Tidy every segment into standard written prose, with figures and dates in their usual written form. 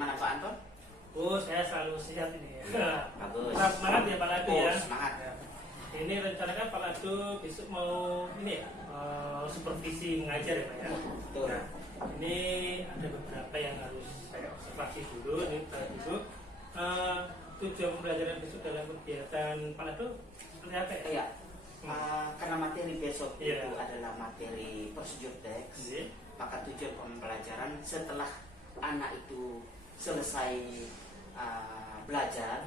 Gimana Pak Anton? Oh, saya selalu sehat ini ya. Bagus. Semangat ya Pak Ladu ya. Semangat. Ini rencanakan Pak Ladu besok mau ini ya, supervisi mengajar ya Pak ya. Betul. Nah, ini ada beberapa yang harus saya observasi dulu. Ini dulu. Tujuan pembelajaran besok dalam kegiatan Pak Ladu seperti apa ya? Iya. Karena materi besok Iya. itu adalah materi prosedur teks, Iya. maka tujuan pembelajaran setelah anak itu selesai belajar,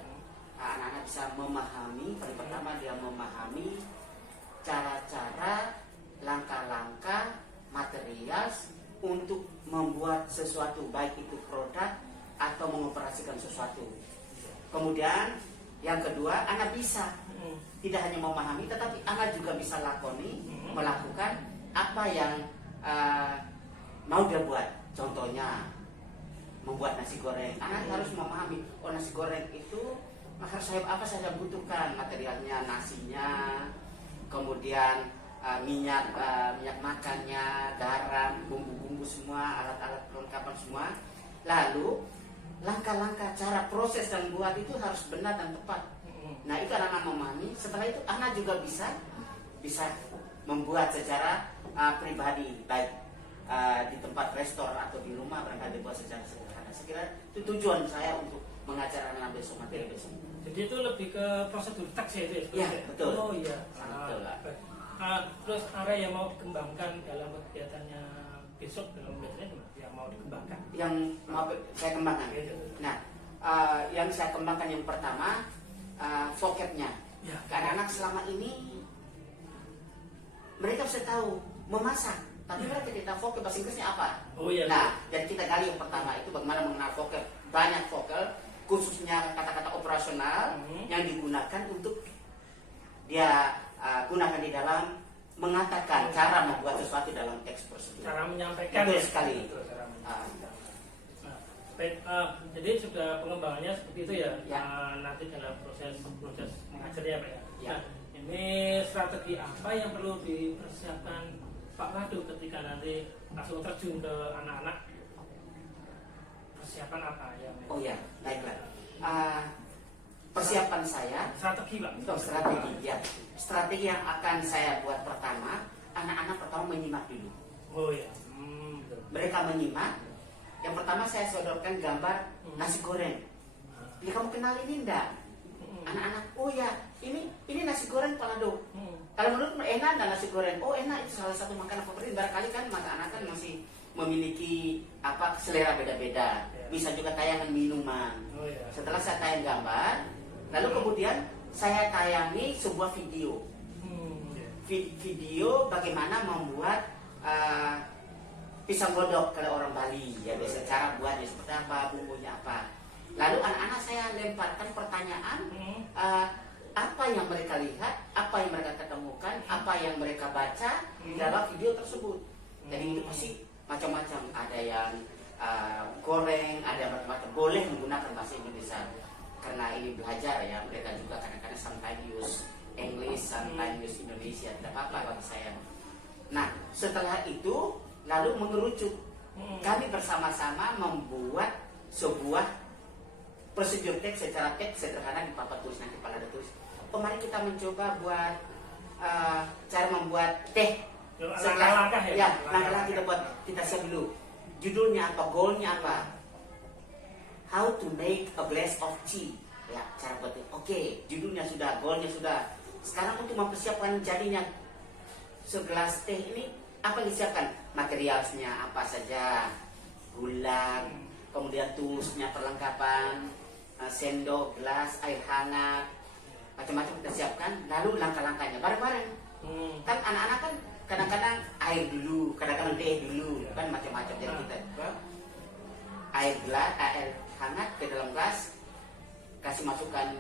anak-anak bisa memahami. Paling pertama dia memahami cara-cara, langkah-langkah, material untuk membuat sesuatu, baik itu produk atau mengoperasikan sesuatu. Kemudian yang kedua, anak bisa tidak hanya memahami, tetapi anak juga bisa melakukan apa yang mau dia buat. Contohnya membuat nasi goreng, anak harus memahami, oh nasi goreng itu harus apa saja butuhkan, materialnya, nasinya, kemudian minyak makannya, garam, bumbu-bumbu semua, alat-alat perlengkapan semua. Lalu langkah-langkah cara proses dan buat itu harus benar dan tepat. Nah itu anak-anak memahami. Setelah itu anak juga bisa membuat secara pribadi, baik di tempat restoran atau di rumah, barangkali buat secara sederhana. Saya kira itu tujuan saya untuk mengajar anak-anak besok, materi besok. Jadi itu lebih ke prosedur teks ya itu ya? Iya, betul. Oh iya. Betul lah. Terus area yang mau dikembangkan dalam kegiatannya besok dalam pembelajaran yang mau dikembangkan? Yang mau saya kembangkan. Nah, yang saya kembangkan yang pertama vocabnya. Ya. Karena anak selama ini mereka bisa tahu memasak, tapi mereka tidak tahu vocab bahasa Inggrisnya apa. Oh iya. Nah, jadi kita gali yang pertama itu bagaimana mengenal vocab, banyak vocab, khususnya kata-kata operasional yang digunakan untuk dia gunakan di dalam mengatakan cara membuat sesuatu dalam teks prosedur. Cara menyampaikan. Betul ya? sekali. Betul, cara menyampaikan. Baik, jadi sudah pengembangannya seperti itu ya, Ya. Nanti dalam proses mengajarnya Pak ya. Ya. Nah, ini strategi apa yang perlu dipersiapkan Pak Ladu ketika nanti langsung terjun ke anak-anak? Persiapan apa yang? Oh ya, baiklah. Persiapan saya, Strategi Pak. strategi ya. Strategi yang akan saya buat pertama, anak-anak pertama menyimak dulu. Oh ya. Betul. Mereka menyimak. Yang pertama saya sodorkan gambar nasi goreng. Ya kamu kenal ini enggak? Anak-anak, oh ya, ini nasi goreng Pak Lado. Kalau menurut enak enggak nasi goreng? Oh enak, itu salah satu makanan favorit. Barangkali kan anak-anak kan masih memiliki selera beda-beda. Bisa juga tayangan minuman. Oh ya. Setelah saya tayang gambar, lalu kemudian saya tayangi sebuah video. Video bagaimana membuat pisang godok kalau orang Bali, ya biasa cara buatnya seperti apa, bumbunya apa. Lalu anak-anak saya lemparkan pertanyaan, apa yang mereka lihat, apa yang mereka ketemukan, apa yang mereka baca dalam video tersebut. Jadi itu pasti macam-macam, ada yang goreng, ada macam-macam. Boleh menggunakan bahasa Indonesia karena ini belajar ya, mereka juga kadang-kadang sometimes use English, sometimes use Indonesia, tidak apa-apa bagi saya. Nah setelah itu lalu mengerucut, kami bersama-sama membuat sebuah prosedur teks secara teks sederhana di papan tulis nanti Pak Lado tulis. Kemarin kita mencoba buat cara membuat teh. Langkah-langkah ya? Ya, langkah-langkah kita buat, kita siap dulu. Judulnya apa, goalnya apa? How to make a glass of tea. Ya, cara buatnya. Oke, judulnya sudah, goalnya sudah. Sekarang untuk mempersiapkan jadinya segelas teh ini, apa yang disiapkan? Materialnya apa saja? Gula, kemudian tulusnya perlengkapan, sendok, gelas, air hangat, macam-macam kita siapkan. Lalu langkah-langkahnya bareng-bareng. Kan anak-anak kan kadang-kadang air dulu, kadang-kadang teh dulu, kan macam-macam. Jadi kita air hangat ke dalam gelas, kasih masukkan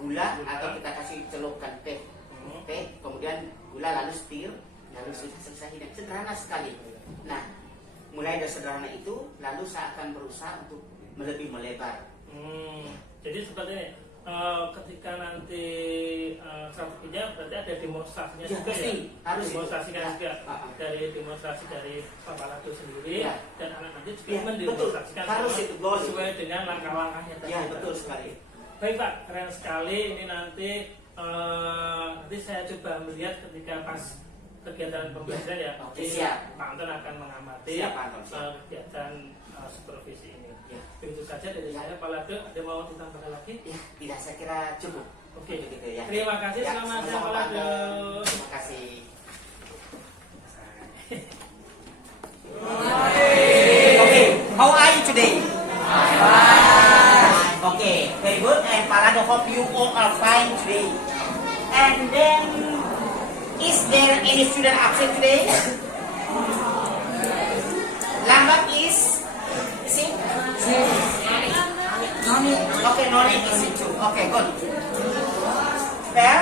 gula atau kita kasih celupkan teh, kemudian gula lalu setir, lalu sudah selesai. Dan sederhana sekali. Nah, mulai dari sederhana itu, lalu saya akan berusaha untuk lebih melebar. Jadi seperti ini, ketika nanti strateginya berarti ada demonstrasinya Ya, juga pasti. ya, Harus demonstrasikan itu. juga Ya. dari demonstrasi dari Pak Lado sendiri Ya. dan anak-anak juga Ya, mendemonstrasikan betul. Harus itu, boleh. sesuai dengan langkah-langkahnya tadi. Ya, betul sekali. Baik Pak, keren sekali. Ini nanti saya coba melihat ketika pas kegiatan pembelajaran ya. Oke, Jadi, siap. Pak Anton akan mengamati Siap, Pak Anton, siap. kegiatan supervisi ini. Ya. Begitu saja dari saya, Pak Lado. Ada mau ditambahkan lagi? Ya, tidak, saya kira cukup. Oke. Begitu ya. Terima kasih. Ya, Selamat siang, sama-sama, Pak Pak Lado. Anton. Terima kasih. Okay, how are you today? Okay, very good. And Palado, hope you all are fine today. And then, is there any student absent today? Lambat is it? No need. Okay, no need is it too. Okay, good. Fair?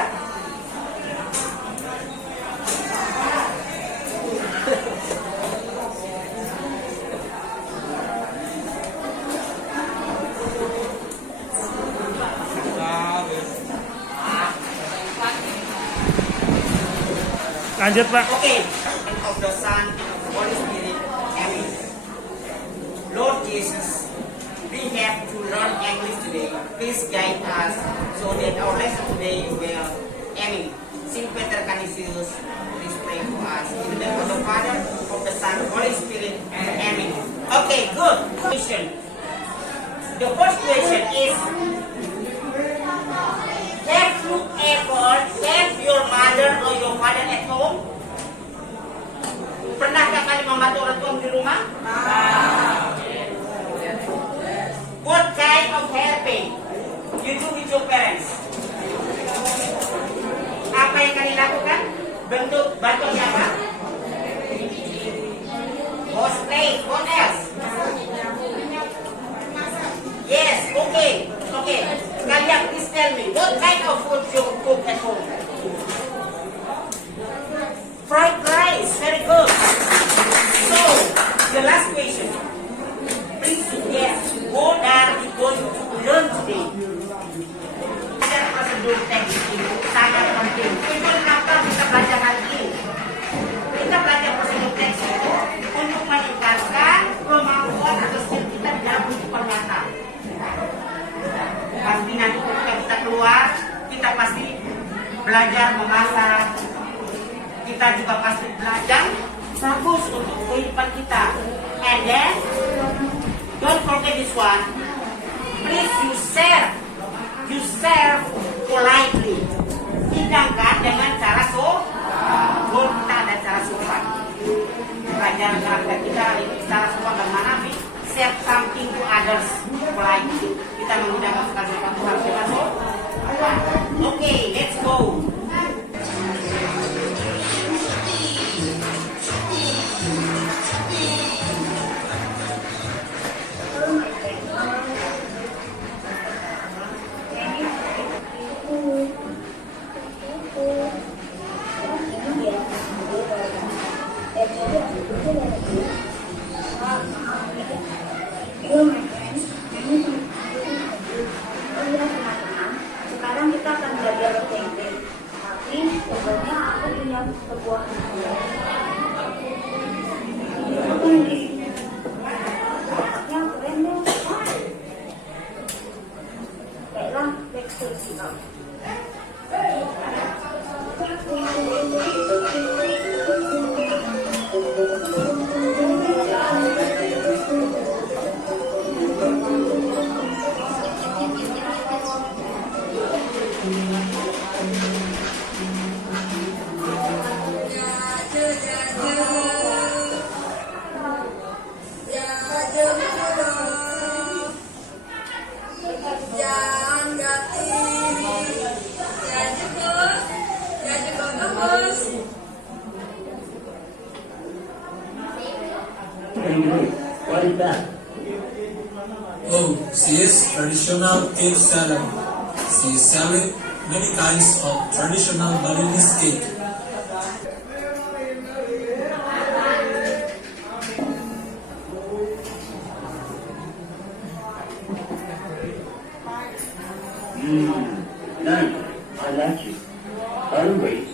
Lanjut Pak. Okay. And of the Son and of the Holy Spirit. Amen. Lord Jesus, we have to learn English today. Please guide us so that our lesson today will. Amen. Saint Peter Canisius, please pray for us. In the name of the Father, of the Son, Holy Spirit. Amen. Okay, good. Question. The first question is, have you ever have your mother or your father at home? Pernahkah kalian membantu orang tua di rumah? What kind of helping you do with your parents? Apa yang kalian lakukan? Bentuk bantuan apa? Host plate. What else? Yes, okay. Okay. Kalian please tell me, what kind of food you cook at home? Fried rice, very good. So, the last question. Please guess, what are we going to learn today? Prosedur teknik ini sangat penting. Itu kenapa kita belajar hari ini. Kita belajar prosedur teknik untuk meningkatkan kemampuan atau skill kita di dalam kehidupan nyata. Pasti nanti ketika kita keluar, kita pasti belajar memasak. Kita juga pasti belajar bagus untuk kehidupan kita. And then, don't forget this one. Please you serve politely. Hidangkan dengan cara kita ada cara sopan. Belajar karakter kita cara sopan bagaimana serve something to others politely. Kita menggunakan sekali satu harus dengan sopan. Okay, let's go. Sekarang kita akan belajar bahasa Inggris. Tapi sebenarnya aku punya sebuah yang keren deh. Baiklah, let's go. What is that? Oh, she is traditional cake seller. She is selling many kinds of traditional Balinese cake. Nice. I like it. By the way,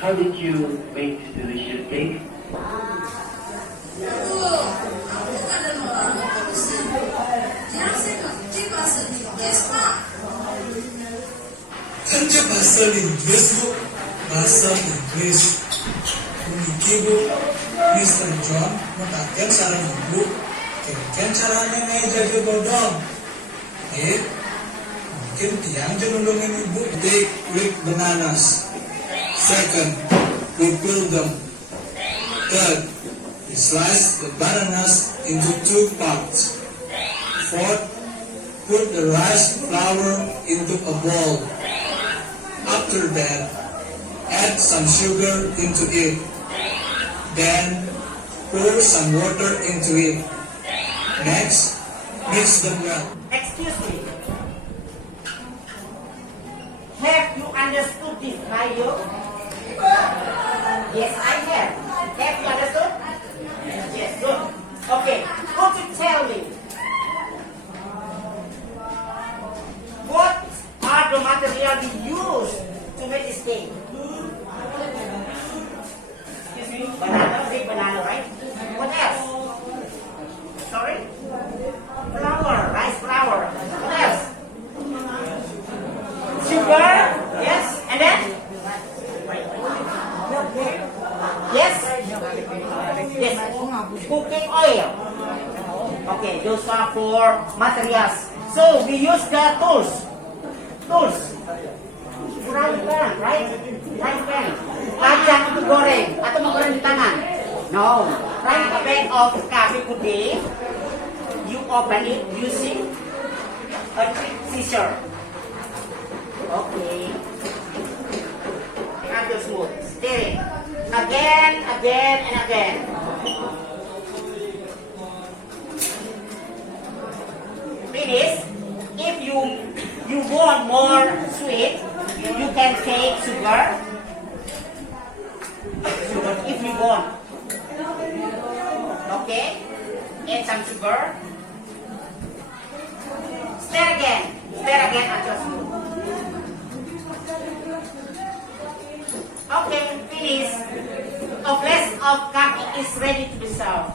how did you make this delicious cake? Kerja bahasa Inggris bu, bahasa Inggris. Memiliki bu, Mr. John mengatakan saran ibu, kira caranya nih jadi bodong. Mungkin tiang cenderungin ibu. Take quick bananas. Second, we peel them. Third, we slice the bananas into 2 parts. Fourth, put the rice flour into a bowl. After that, add some sugar into it. Then, pour some water into it. Next, mix them well. Excuse me. Have you understood this video? Yes, I have. Have you understood? Yes, good. Okay, could you tell me what are the material we use to make this cake? Excuse me, banana, big banana, right? What else? Sorry? Flour, rice flour. What else? Sugar, yes, and then? Yes? Yes, cooking oil. Okay, those are for materials. So, we use the tools. Frying pan, right? Frying pan. Kacang untuk goreng, atau menggoreng di tangan. No, frying pan of coffee putih. You open it using a scissor. Okay. Until smooth. Stir it. Again, and again. Finish. If you want more sweet, you can take sugar. If you want. Okay. Add some sugar. Stir again until smooth. Okay, finish. A glass of coffee is ready to be served.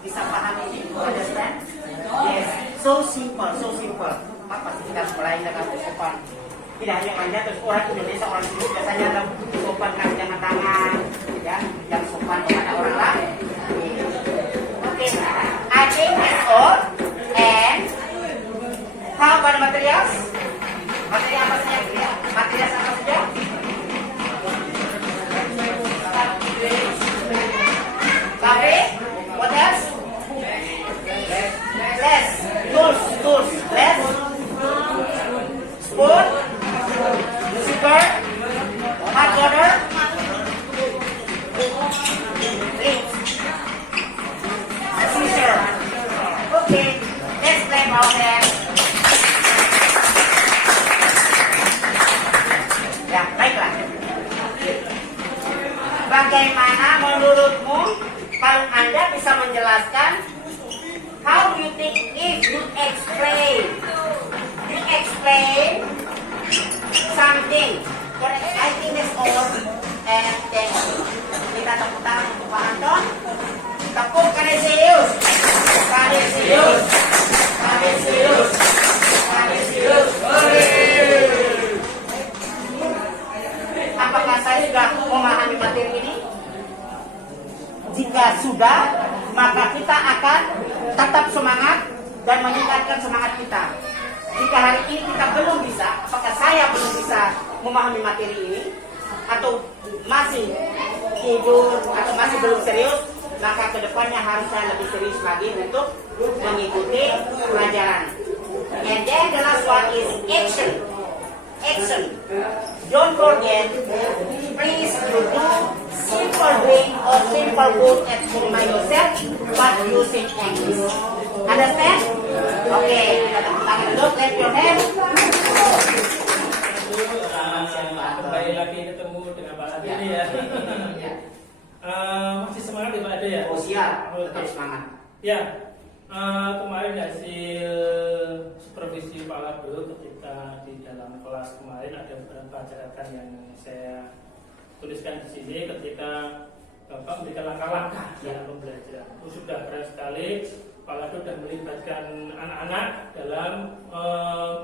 Bisa paham ini? Understand? Yes. So simple. Pak pasti kita mulai dengan sopan. Tidak hanya Anda, terus orang Indonesia, orang Inggris biasanya ada sopan kan jangan tangan, ya, yang sopan kepada orang lain. Okay, I think that's all. And how about materials? Material apa saja? Material apa saja? Coffee. What else? Less. Tools. Less. Spoon. Sugar. Hot water. Drink. Scissor. Okay. Let's play about that. Ya, baiklah. Bagaimana menurutmu kalau Anda bisa menjelaskan? How do you think if you explain something? I think that's all. And then kita tepuk tangan untuk Pak Anton. Tepuk Kanisius. Apakah saya sudah memahami materi ini? Jika sudah, maka kita akan tetap semangat dan meningkatkan semangat kita. Jika hari ini kita belum bisa, apakah saya belum bisa memahami materi ini, atau masih tidur, atau masih belum serius, maka kedepannya harus saya lebih serius lagi untuk mengikuti pelajaran. And then the last one is action. Don't forget, please you do simple doing or simple work at home by yourself, but using English. Understand? Okay, look at your hand. Kembali lagi ketemu dengan Pak Ade ya. Masih semangat ya Pak Ade ya? Oh siap, tetap semangat. Ya, kemarin hasil supervisi Pak ketika di dalam kelas kemarin ada beberapa catatan yang saya tuliskan di sini ketika Bapak memberikan langkah-langkah dalam pembelajaran. Itu sudah berat sekali. Kepala sudah melibatkan anak-anak dalam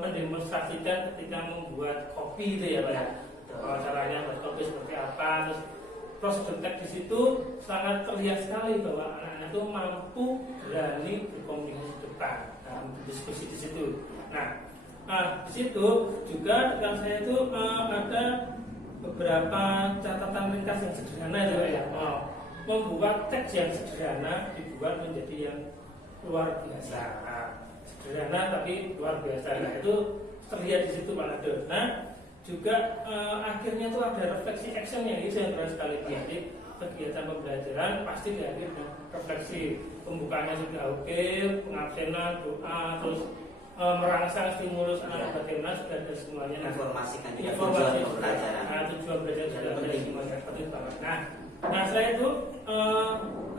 mendemonstrasikan ketika membuat kopi itu ya Pak. Caranya buat kopi seperti apa, terus prosedur teks di situ sangat terlihat sekali bahwa anak-anak itu mampu berani berkomunikasi depan dalam diskusi di situ. Nah, di situ juga dengan saya itu ada beberapa catatan ringkas yang sederhana ya, membuat teks yang sederhana dibuat menjadi yang luar biasa. Sederhana tapi luar biasa. Nah, itu terlihat di situ Pak Lado. Nah, juga akhirnya itu ada refleksi action yang itu yang berat sekali Pak. Jadi kegiatan pembelajaran pasti diakhiri dengan refleksi. Pembukaannya sudah oke, pengabsenan, doa, terus merangsang stimulus anak bagaimana sudah ada semuanya. Informasikan juga Informasi tujuan pembelajaran. Tujuan belajar sudah ada semuanya seperti itu. Nah saya itu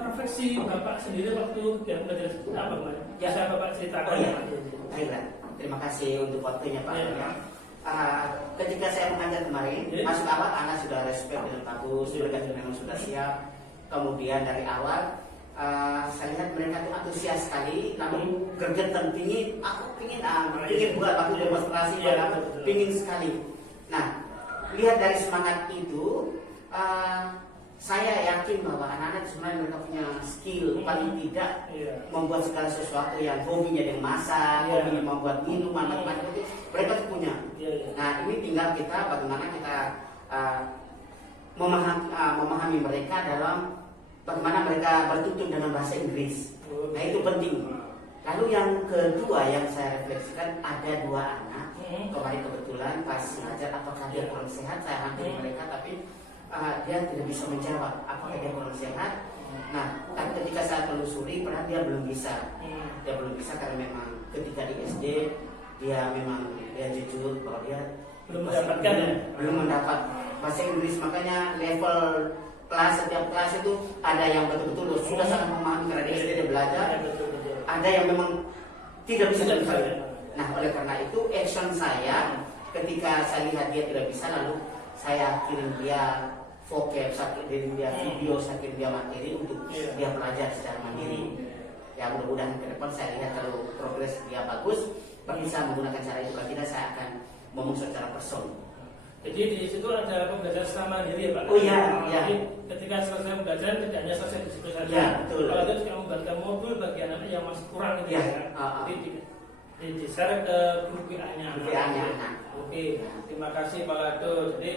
refleksi Bapak sendiri waktu dia belajar itu apa Pak? Bisa Bapak ceritakan? Baiklah, terima kasih untuk waktunya Pak. Ya. Ketika saya mengajar kemarin, masuk awal anak sudah respect dengan bagus, mereka memang sudah siap. Kemudian dari awal saya lihat mereka itu antusias sekali, lalu gergetan pingin, aku pingin buat waktu demonstrasi, pingin sekali. Nah, lihat dari semangat itu, saya yakin bahwa anak-anak sebenarnya mereka punya skill, paling tidak membuat segala sesuatu yang hobinya dengan masak, hobinya membuat minuman, macam-macam itu mereka tuh punya. Nah, ini tinggal kita bagaimana kita memahami mereka dalam bagaimana mereka bertutur dengan bahasa Inggris. Nah, itu penting. Lalu yang kedua yang saya refleksikan, ada dua anak kemarin kebetulan pas ngajar apakah dia kurang sehat, saya hampiri mereka tapi dia tidak bisa menjawab apakah dia kurang sehat. Nah, tapi ketika saya telusuri, padahal dia belum bisa. Dia belum bisa karena memang ketika di SD dia memang jujur bahwa dia belum mendapat bahasa Inggris, makanya level kelas setiap kelas itu ada yang betul-betul sudah sangat memahami karena di SD dia belajar, ada yang memang tidak bisa belajar. Nah, oleh karena itu action saya ketika saya lihat dia tidak bisa, lalu saya kirim dia vocab, saya kirim dia video, saya kirim dia materi untuk dia belajar secara mandiri. Ya, mudah-mudahan ke depan saya lihat kalau progres dia bagus, bisa menggunakan cara itu. Kalau tidak, saya akan ngomong secara person. Jadi di situ ada pembelajaran secara mandiri ya Pak? Oh iya. Jadi ketika selesai pembelajaran tidak hanya selesai di situ saja. Ya, betul. Kalau itu juga membagikan modul bagi anak yang masih kurang gitu ya. Jadi di-share ke grup WA-nya. Oke, terima kasih Pak Lado. Jadi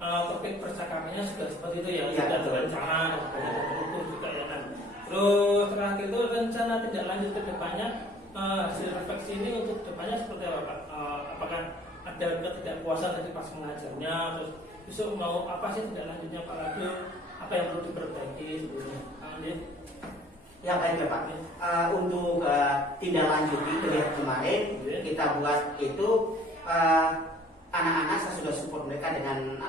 topik percakapannya sudah seperti itu ya, sudah terencana, terukur juga ya kan. Terus terakhir itu rencana tidak lanjut ke depannya, hasil refleksi ini untuk depannya seperti apa Pak? Apakah ada ketidakpuasan tadi pas mengajarnya, terus besok mau apa sih tidak lanjutnya Pak Lado? Apa yang perlu diperbaiki sebelumnya? Ya baik ya Pak. Untuk tindak lanjuti kelihatan kemarin kita buat itu anak-anak saya sudah support mereka dengan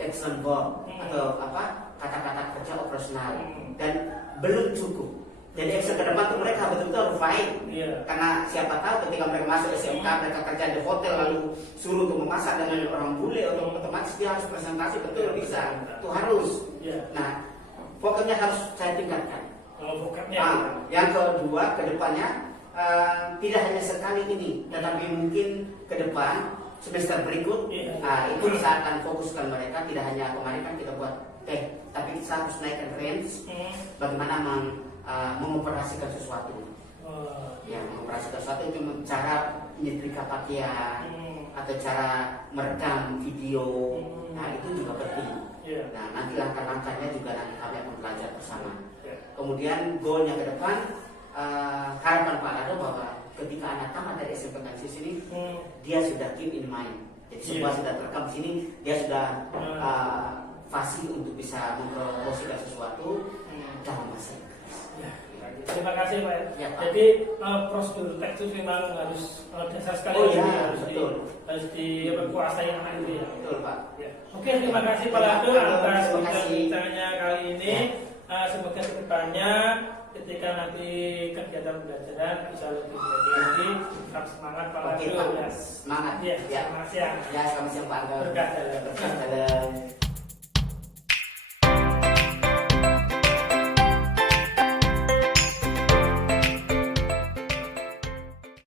action board atau kata-kata kerja operasional dan belum cukup. Jadi action ke depan tuh mereka betul-betul harus fight. Karena siapa tahu ketika mereka masuk SMK mereka kerja di hotel lalu suruh untuk memasak dengan orang bule atau otomatis dia harus presentasi betul bisa. Itu harus. Nah, pokoknya harus saya tingkatkan. Yang kedua ke depannya tidak hanya sekali ini, tetapi mungkin ke depan semester berikut itu saya akan fokuskan mereka. Tidak hanya kemarin kan kita buat teh, tapi kita harus naikkan range bagaimana mengoperasikan sesuatu. Ya, mengoperasikan sesuatu itu cara menyetrika pakaian atau cara merekam video. Nah, itu juga penting. Nah, nanti langkah-langkahnya juga nanti kami akan belajar bersama. Kemudian goalnya ke depan, harapan Pak Lado bahwa ketika anak tamat dari SMP Kansis ini, dia sudah keep in mind. Jadi semua sudah terekam di sini, dia sudah fasih untuk bisa mempromosikan sesuatu dalam bahasa Inggris. Terima kasih Pak. Ya, Pak. Jadi prosedur teks itu memang harus dasar sekali. Harus dikuasai anak itu ya. Betul Pak. Oke, terima kasih Pak Lado atas bincang-bincangnya kali ini. Semoga kedepannya ketika nanti kegiatan pembelajaran bisa lebih baik lagi. Tetap semangat Pak Oke, Agil Pak. ya. Semangat. Iya, Ya. selamat siang. Ya, selamat siang Pak Agil. Berkah dalam. Dalam